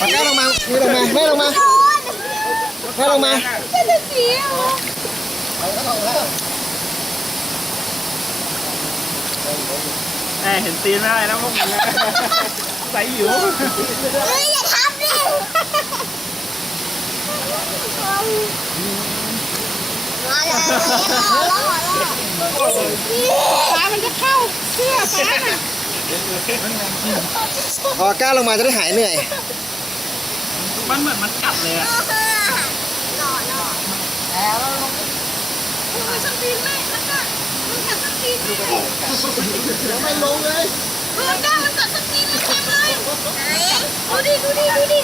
ปากกาลงมานี่ลงมาแม่ลงมาแม่ลงมาจะเสียวเห็นตีนได้นะพวกมันใส่หิวเฮ้ยอย่าทำดิมาเลยฟ้ามันจะเข้าเสื้อฟ้าน่ะปากกาลงมาจะได้หายเหนื่อยมันเหมือนมันกัดเลยอะหล่อแล้วมันสตีนไหมแล้วก็มันกัดสตีนไหมยังไม่ลงเลยมันกัดสตีนเลยเต็มเลยดูดิ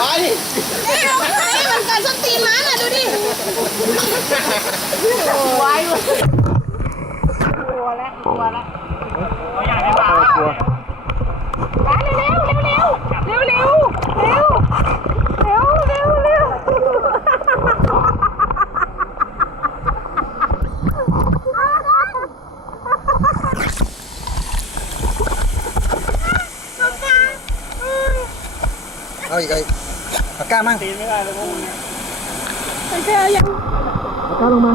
ร้อยมันกัดสตีนม้าน่ะดูดิไว้เลยกลัวแล้วเขาอยากให้มากลัวเอาอีกปากกามั่งตีนไม่ได้เลยพวกนี้ไปเจอยังปากกาลงมา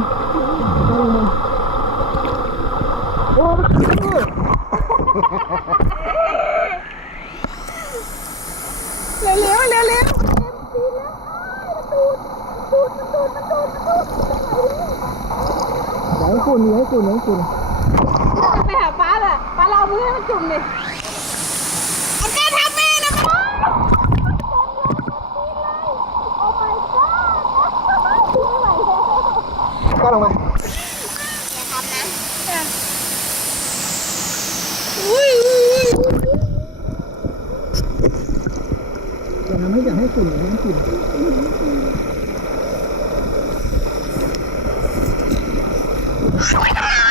โอ้เร็วอย่าให้ฝุ่นไปหาป้าเลยป้าเรามือให้มันจุ่มดิเอาแกทำแม่นะพ่อโอ้ my god ปากกาลงมาอย่าทำนะอุ้ยอย่าให้ฝุ่นWow.